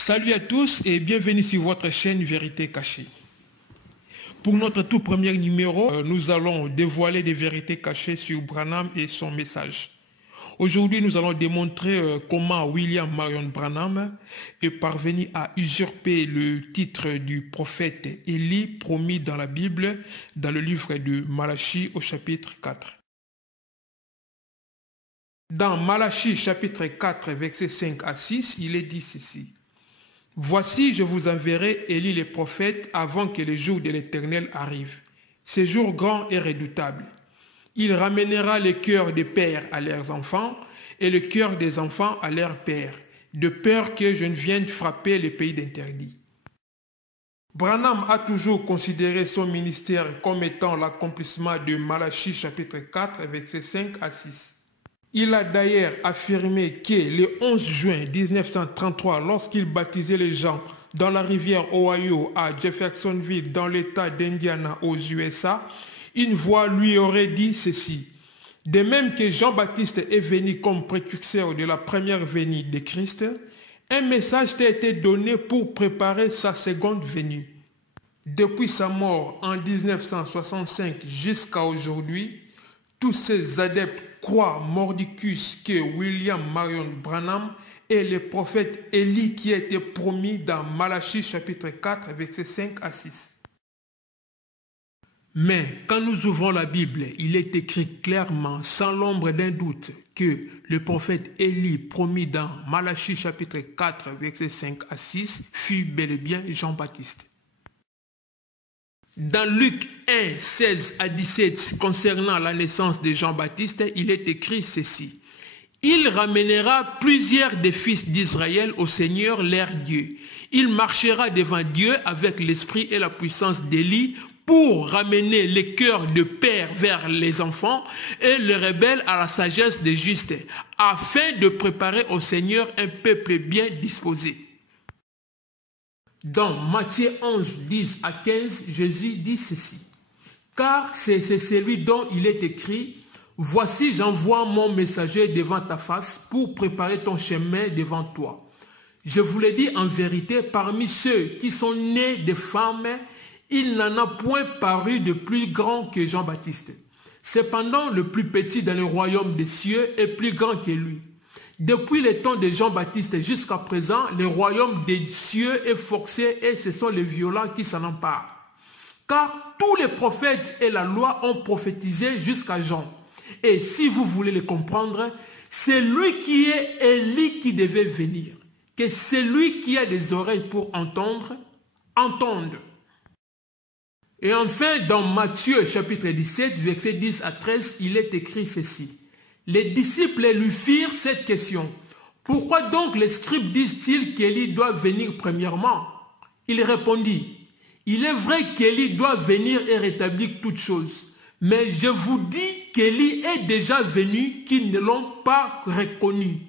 Salut à tous et bienvenue sur votre chaîne Vérité Cachée. Pour notre tout premier numéro, nous allons dévoiler des vérités cachées sur Branham et son message. Aujourd'hui, nous allons démontrer comment William Marion Branham est parvenu à usurper le titre du prophète Élie promis dans la Bible, dans le livre de Malachie au chapitre 4. Dans Malachie chapitre 4, versets 5 à 6, il est dit ceci. « Voici, je vous enverrai Élie le prophète avant que le jour de l'Éternel arrive. Ce jour grand et redoutable. Il ramènera le cœur des pères à leurs enfants et le cœur des enfants à leurs pères, de peur que je ne vienne frapper les pays d'interdit. » Branham a toujours considéré son ministère comme étant l'accomplissement de Malachie chapitre 4, versets 5 à 6. Il a d'ailleurs affirmé que le 11 juin 1933, lorsqu'il baptisait les gens dans la rivière Ohio à Jeffersonville dans l'État d'Indiana aux USA, une voix lui aurait dit ceci. De même que Jean-Baptiste est venu comme précurseur de la première venue de Christ, un message t'a été donné pour préparer sa seconde venue. Depuis sa mort en 1965 jusqu'à aujourd'hui, tous ces adeptes croient mordicus que William Marion Branham est le prophète Élie qui a été promis dans Malachie chapitre 4, versets 5 à 6. Mais quand nous ouvrons la Bible, il est écrit clairement, sans l'ombre d'un doute, que le prophète Élie promis dans Malachie chapitre 4, versets 5 à 6 fut bel et bien Jean-Baptiste. Dans Luc 1, 16 à 17, concernant la naissance de Jean-Baptiste, il est écrit ceci. « Il ramènera plusieurs des fils d'Israël au Seigneur leur Dieu. Il marchera devant Dieu avec l'esprit et la puissance d'Élie pour ramener les cœurs de père vers les enfants et les rebelles à la sagesse des justes, afin de préparer au Seigneur un peuple bien disposé. » Dans Matthieu 11, 10 à 15, Jésus dit ceci. « Car c'est celui dont il est écrit, « Voici j'envoie mon messager devant ta face pour préparer ton chemin devant toi. Je vous le dis en vérité, parmi ceux qui sont nés de femmes, il n'en a point paru de plus grand que Jean-Baptiste. Cependant, le plus petit dans le royaume des cieux est plus grand que lui. Depuis le temps de Jean-Baptiste jusqu'à présent, le royaume des cieux est forcé et ce sont les violents qui s'en emparent. Car tous les prophètes et la loi ont prophétisé jusqu'à Jean. Et si vous voulez le comprendre, c'est lui qui est Élie qui devait venir. Que celui qui a des oreilles pour entendre, entende. » Et enfin, dans Matthieu chapitre 17, versets 10 à 13, il est écrit ceci. Les disciples lui firent cette question. Pourquoi donc les scribes disent-ils qu'Élie doit venir premièrement? Il répondit, il est vrai qu'Élie doit venir et rétablir toutes choses. Mais je vous dis qu'Élie est déjà venu, qu'ils ne l'ont pas reconnu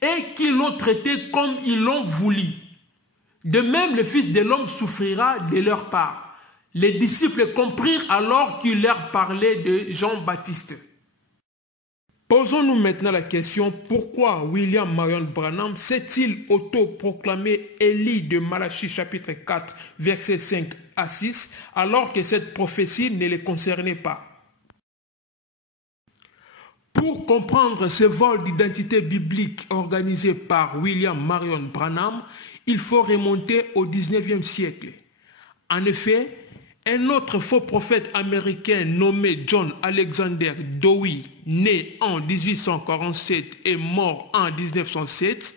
et qu'ils l'ont traité comme ils l'ont voulu. De même, le Fils de l'homme souffrira de leur part. Les disciples comprirent alors qu'il leur parlait de Jean-Baptiste. Posons-nous maintenant la question, pourquoi William Marion Branham s'est-il autoproclamé Élie de Malachie chapitre 4, versets 5 à 6, alors que cette prophétie ne le concernait pas? Pour comprendre ce vol d'identité biblique organisé par William Marion Branham, il faut remonter au 19e siècle. En effet, un autre faux prophète américain nommé John Alexander Dowie, né en 1847 et mort en 1907,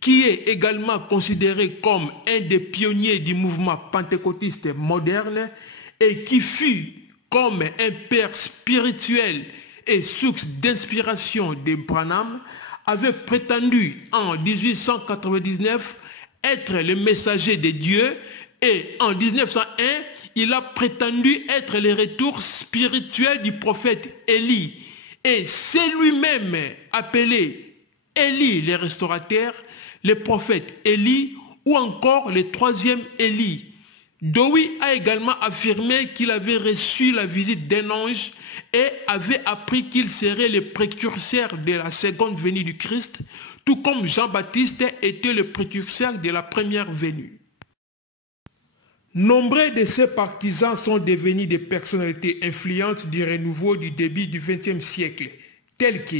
qui est également considéré comme un des pionniers du mouvement pentecôtiste moderne et qui fut comme un père spirituel et source d'inspiration de Branham, avait prétendu en 1899 être le messager de Dieu et en 1901, il a prétendu être le retour spirituel du prophète Élie. Et c'est lui-même appelé Élie le restaurateur, le prophète Élie ou encore le troisième Élie. Dowie a également affirmé qu'il avait reçu la visite d'un ange et avait appris qu'il serait le précurseur de la seconde venue du Christ, tout comme Jean-Baptiste était le précurseur de la première venue. Nombreux de ses partisans sont devenus des personnalités influentes du renouveau du début du XXe siècle, tels que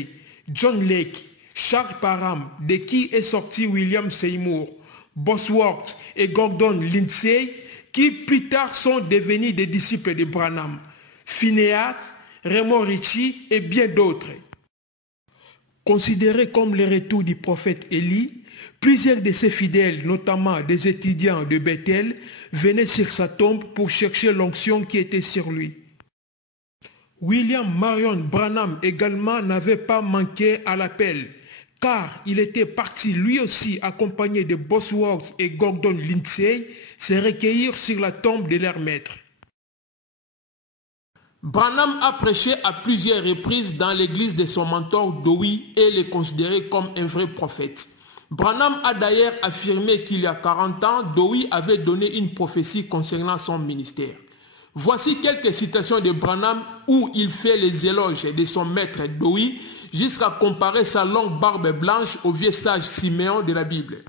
John Lake, Charles Parham, de qui est sorti William Seymour, Bosworth et Gordon Lindsay, qui plus tard sont devenus des disciples de Branham, Phineas, Raymond Ritchie et bien d'autres. Considéré comme le retour du prophète Élie, plusieurs de ses fidèles, notamment des étudiants de Bethel, venaient sur sa tombe pour chercher l'onction qui était sur lui. William Marion Branham également n'avait pas manqué à l'appel, car il était parti lui aussi accompagné de Bosworth et Gordon Lindsay se recueillir sur la tombe de leur maître. Branham a prêché à plusieurs reprises dans l'église de son mentor Dowie et l'est considéré comme un vrai prophète. Branham a d'ailleurs affirmé qu'il y a 40 ans, Dowie avait donné une prophétie concernant son ministère. Voici quelques citations de Branham où il fait les éloges de son maître Dowie jusqu'à comparer sa longue barbe blanche au vieux sage Siméon de la Bible.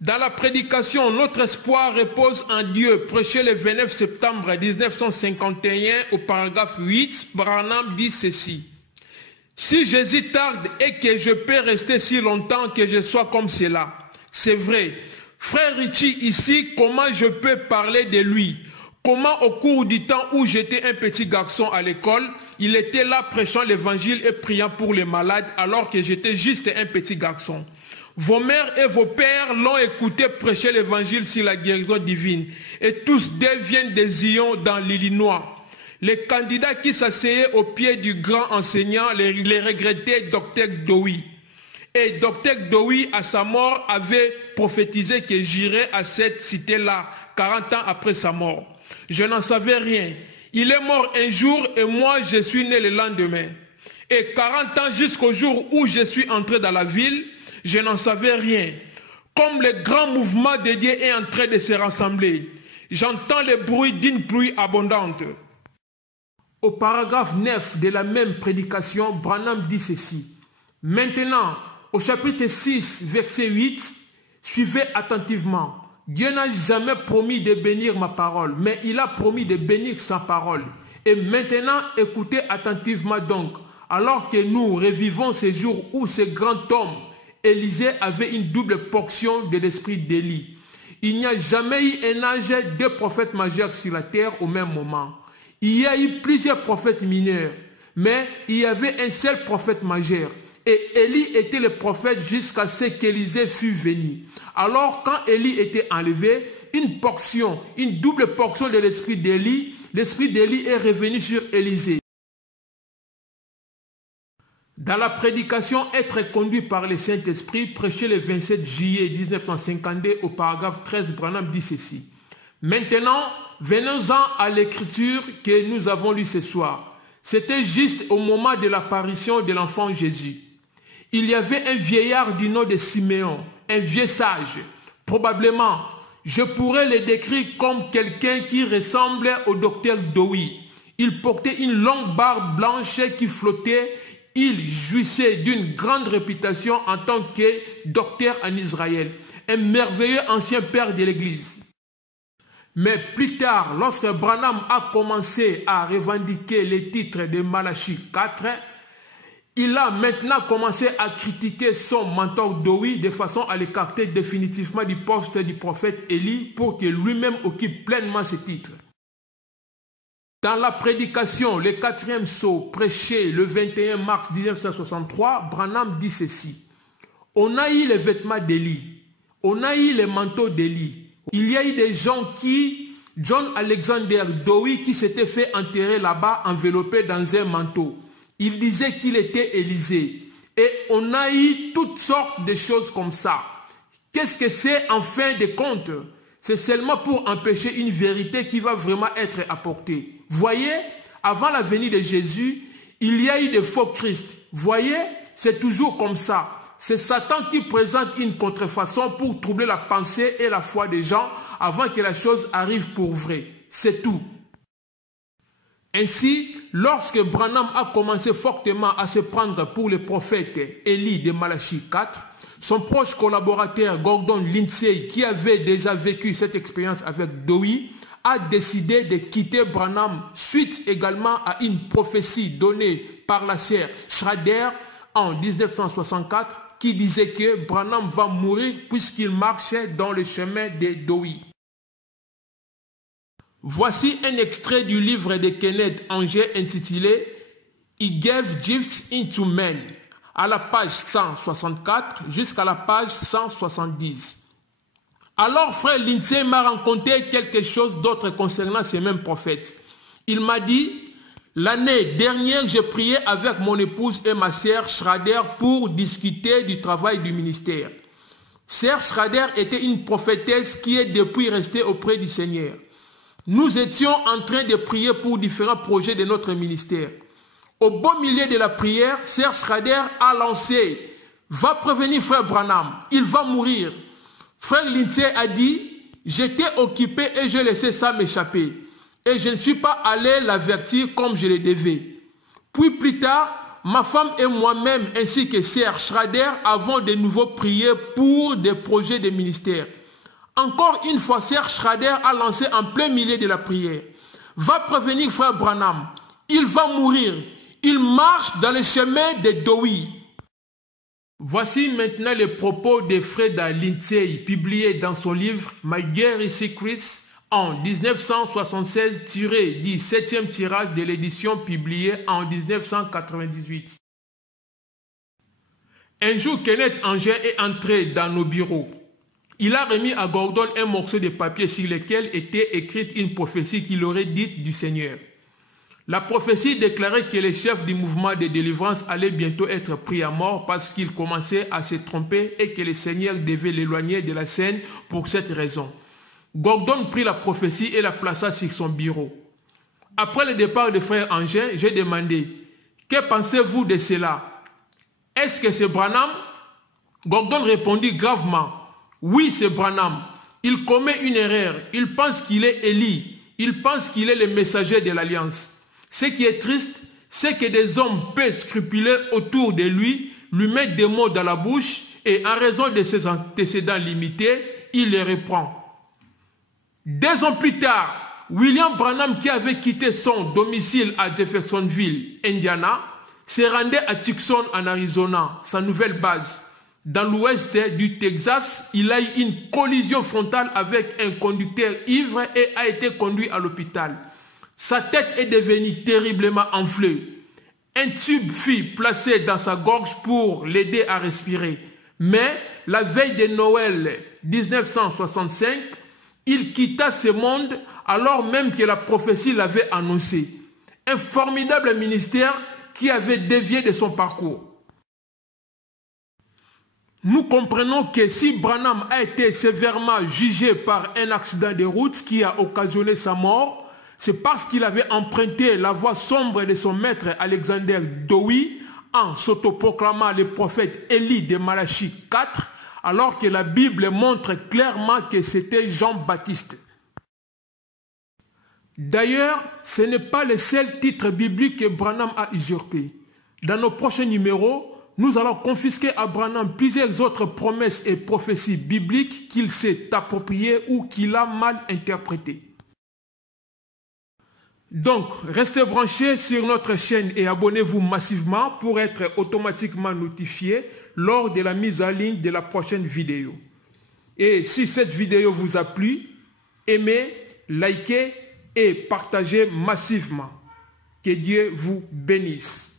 Dans la prédication, notre espoir repose en Dieu, prêché le 29 septembre 1951 au paragraphe 8, Branham dit ceci. Si Jésus tarde et que je peux rester si longtemps que je sois comme cela, c'est vrai. Frère Ritchie ici, comment je peux parler de lui? Comment au cours du temps où j'étais un petit garçon à l'école, il était là prêchant l'évangile et priant pour les malades alors que j'étais juste un petit garçon. Vos mères et vos pères l'ont écouté prêcher l'évangile sur la guérison divine. Et tous deux viennent des Zion dans l'Illinois. Les candidats qui s'asseyaient au pied du grand enseignant les regrettaient Dr. Dowie. Et Dr. Dowie, à sa mort, avait prophétisé que j'irais à cette cité-là, 40 ans après sa mort. Je n'en savais rien. Il est mort un jour et moi, je suis né le lendemain. Et 40 ans jusqu'au jour où je suis entré dans la ville, je n'en savais rien. Comme le grand mouvement de Dieu est en train de se rassembler, j'entends le bruit d'une pluie abondante. Au paragraphe 9 de la même prédication, Branham dit ceci. Maintenant, au chapitre 6, verset 8, suivez attentivement. Dieu n'a jamais promis de bénir ma parole, mais il a promis de bénir sa parole. Et maintenant, écoutez attentivement donc, alors que nous revivons ces jours où ce grand homme, Élisée, avait une double portion de l'esprit d'Élie. Il n'y a jamais eu un âge de prophètes majeurs sur la terre au même moment. Il y a eu plusieurs prophètes mineurs, mais il y avait un seul prophète majeur. Et Élie était le prophète jusqu'à ce qu'Élisée fût venu. Alors quand Élie était enlevé, une double portion de l'esprit d'Élie est revenu sur Élisée. Dans la prédication Être conduit par le Saint-Esprit, prêché le 27 juillet 1952 au paragraphe 13, Branham dit ceci. Maintenant, venons-en à l'écriture que nous avons lue ce soir. C'était juste au moment de l'apparition de l'enfant Jésus. Il y avait un vieillard du nom de Siméon, un vieux sage. Probablement, je pourrais le décrire comme quelqu'un qui ressemblait au docteur Dowie. Il portait une longue barbe blanche qui flottait. Il jouissait d'une grande réputation en tant que docteur en Israël, un merveilleux ancien père de l'Église. Mais plus tard, lorsque Branham a commencé à revendiquer les titres de Malachie 4, il a maintenant commencé à critiquer son mentor Dowie de façon à l'écarter définitivement du poste du prophète Élie pour que lui-même occupe pleinement ce titre. Dans la prédication, le 4e sceau, prêché le 21 mars 1963, Branham dit ceci. On a eu les vêtements d'Élie, on a eu les manteaux d'Élie. Il y a eu des gens John Alexander Dowie, qui s'était fait enterrer là-bas enveloppé dans un manteau. Il disait qu'il était Élisée. Et on a eu toutes sortes de choses comme ça. Qu'est-ce que c'est en fin de compte? C'est seulement pour empêcher une vérité qui va vraiment être apportée. Voyez, avant la venue de Jésus, il y a eu des faux Christ. Voyez, c'est toujours comme ça. C'est Satan qui présente une contrefaçon pour troubler la pensée et la foi des gens avant que la chose arrive pour vrai. C'est tout. Ainsi, lorsque Branham a commencé fortement à se prendre pour le prophète Élie de Malachie 4, son proche collaborateur Gordon Lindsay, qui avait déjà vécu cette expérience avec Dowie, a décidé de quitter Branham suite également à une prophétie donnée par la sœur Schrader en 1964 qui disait que Branham va mourir puisqu'il marchait dans le chemin de Dowie. Voici un extrait du livre de Kenneth Anger intitulé « He gave gifts into men » à la page 164 jusqu'à la page 170. Alors frère Lindsay m'a raconté quelque chose d'autre concernant ces mêmes prophètes. Il m'a dit, l'année dernière, j'ai prié avec mon épouse et ma sœur Schrader pour discuter du travail du ministère. Sœur Schrader était une prophétesse qui est depuis restée auprès du Seigneur. Nous étions en train de prier pour différents projets de notre ministère. Au beau milieu de la prière, sœur Schrader a lancé « Va prévenir frère Branham, il va mourir ». Frère Lindsay a dit « J'étais occupé et j'ai laissé ça m'échapper. Et je ne suis pas allé l'avertir comme je le devais. » Puis plus tard, ma femme et moi-même ainsi que sœur Schrader avons de nouveau prié pour des projets de ministère. Encore une fois, sœur Schrader a lancé en plein milieu de la prière. « Va prévenir frère Branham, il va mourir. Il marche dans le chemin de Dowie. » Voici maintenant les propos de Freda Lindsay, publié dans son livre « My Gary Secrets » en 1976, tiré du 7e tirage de l'édition publiée en 1998. Un jour, Kenneth Anger est entré dans nos bureaux. Il a remis à Gordon un morceau de papier sur lequel était écrite une prophétie qu'il aurait dite du Seigneur. La prophétie déclarait que les chefs du mouvement de délivrance allaient bientôt être pris à mort parce qu'ils commençaient à se tromper et que le Seigneur devait l'éloigner de la scène pour cette raison. Gordon prit la prophétie et la plaça sur son bureau. Après le départ de frère Anger, j'ai demandé « Que pensez-vous de cela? Est-ce que c'est Branham ?» Gordon répondit gravement « Oui, c'est Branham. Il commet une erreur. Il pense qu'il est Élie. Il pense qu'il est le messager de l'Alliance. Ce qui est triste, c'est que des hommes peu scrupuleux autour de lui mettent des mots dans la bouche et en raison de ses antécédents limités, il les reprend. 2 ans plus tard, William Branham, qui avait quitté son domicile à Jeffersonville, Indiana, se rendait à Tucson en Arizona, sa nouvelle base. Dans l'ouest du Texas, il a eu une collision frontale avec un conducteur ivre et a été conduit à l'hôpital. Sa tête est devenue terriblement enflée. Un tube fut placé dans sa gorge pour l'aider à respirer. Mais la veille de Noël 1965, il quitta ce monde alors même que la prophétie l'avait annoncé. Un formidable ministère qui avait dévié de son parcours. Nous comprenons que si Branham a été sévèrement jugé par un accident de route qui a occasionné sa mort, c'est parce qu'il avait emprunté la voie sombre de son maître Alexander Dowie en s'autoproclamant le prophète Élie de Malachie 4, alors que la Bible montre clairement que c'était Jean-Baptiste. D'ailleurs, ce n'est pas le seul titre biblique que Branham a usurpé. Dans nos prochains numéros, nous allons confisquer à Branham plusieurs autres promesses et prophéties bibliques qu'il s'est appropriées ou qu'il a mal interprétées. Donc, restez branchés sur notre chaîne et abonnez-vous massivement pour être automatiquement notifié lors de la mise en ligne de la prochaine vidéo. Et si cette vidéo vous a plu, aimez, likez et partagez massivement. Que Dieu vous bénisse.